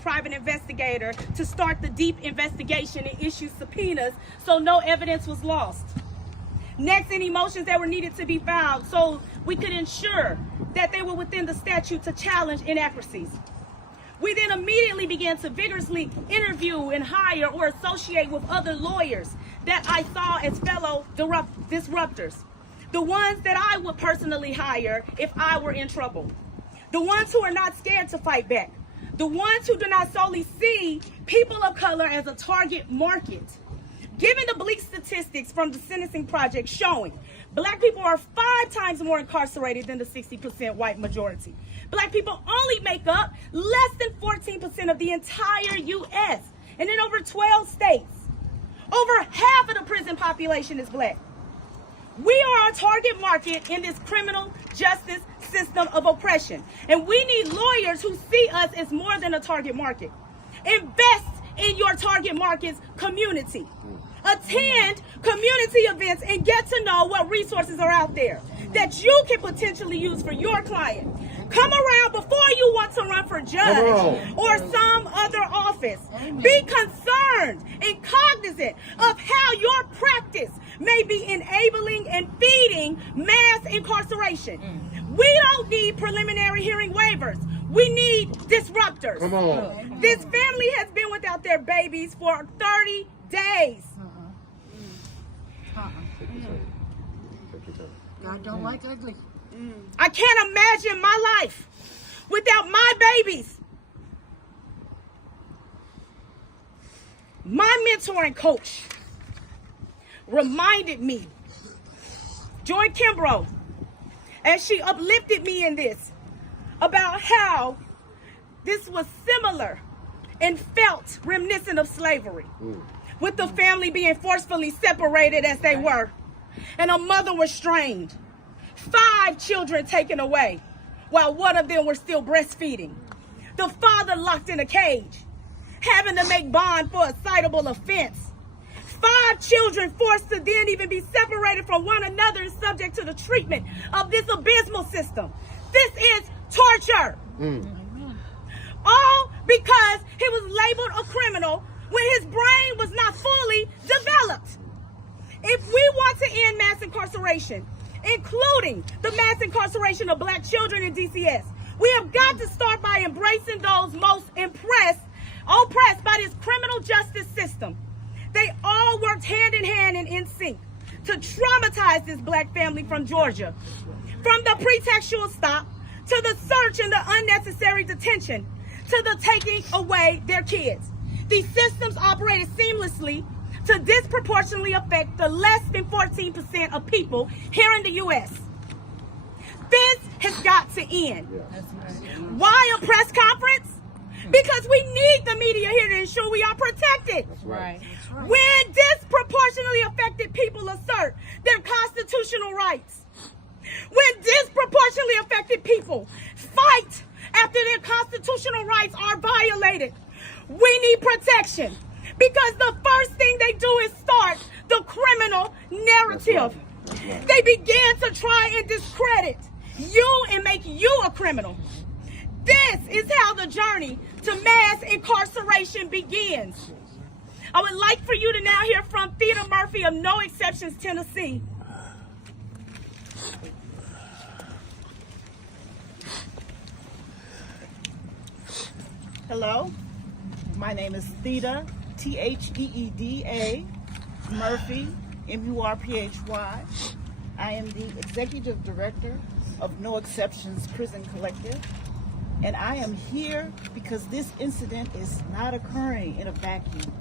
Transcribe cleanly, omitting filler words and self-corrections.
private investigator to start the deep investigation and issue subpoenas so no evidence was lost. Next, any motions that were needed to be filed so we could ensure that they were within the statute to challenge inaccuracies. We then immediately began to vigorously interview and hire or associate with other lawyers that I saw as fellow disruptors. The ones that I would personally hire if I were in trouble. The ones who are not scared to fight back. The ones who do not solely see people of color as a target market. Given the bleak statistics from the Sentencing Project showing Black people are 5 times more incarcerated than the 60% white majority. Black people only make up less than 14% of the entire U.S. and in over 12 states. Over half of the prison population is Black. We are a target market in this criminal justice system of oppression. And we need lawyers who see us as more than a target market. Invest in your target market's community. Attend community events and get to know what resources are out there that you can potentially use for your client. Come around before you want to run for judge or some other office. Be concerned and cognizant of how your practice may be enabling and feeding mass incarceration. We don't need preliminary hearing waivers. We need disruptors. Come on. This family has been without their babies for 30 days. God don't like ugly. I can't imagine my life without my babies. My mentor and coach reminded me, Joy Kimbrough, as she uplifted me in this, about how this was similar and felt reminiscent of slavery, with the family being forcefully separated as they were, and a mother was strained. 5 children taken away, while one of them were still breastfeeding. The father locked in a cage, having to make bond for a citable offense. 5 children forced to then even be separated from one another and subject to the treatment of this abysmal system. This is torture. All because he was labeled a criminal when his brain was not fully developed. If we want to end mass incarceration, including the mass incarceration of Black children in DCS, we have got to start by embracing those most oppressed by this criminal justice system. They all worked hand in hand and in sync to traumatize this Black family from Georgia. From the pretextual stop, to the search and the unnecessary detention, to the taking away their kids. These systems operated seamlessly to disproportionately affect the less than 14% of people here in the U.S. This has got to end. Why a press conference? Because we need the media here to ensure we are protected. Right. When disproportionately affected people assert their constitutional rights, when disproportionately affected people fight after their constitutional rights are violated, we need protection. Because the first thing they do is start the criminal narrative. They begin to try and discredit you and make you a criminal. This is how the journey to mass incarceration begins. I would like for you to now hear from Theodore Murphy of No Exceptions, Tennessee. Hello, my name is Theda, Theeda Murphy, Murphy. I am the Executive Director of No Exceptions Prison Collective, and I am here because this incident is not occurring in a vacuum.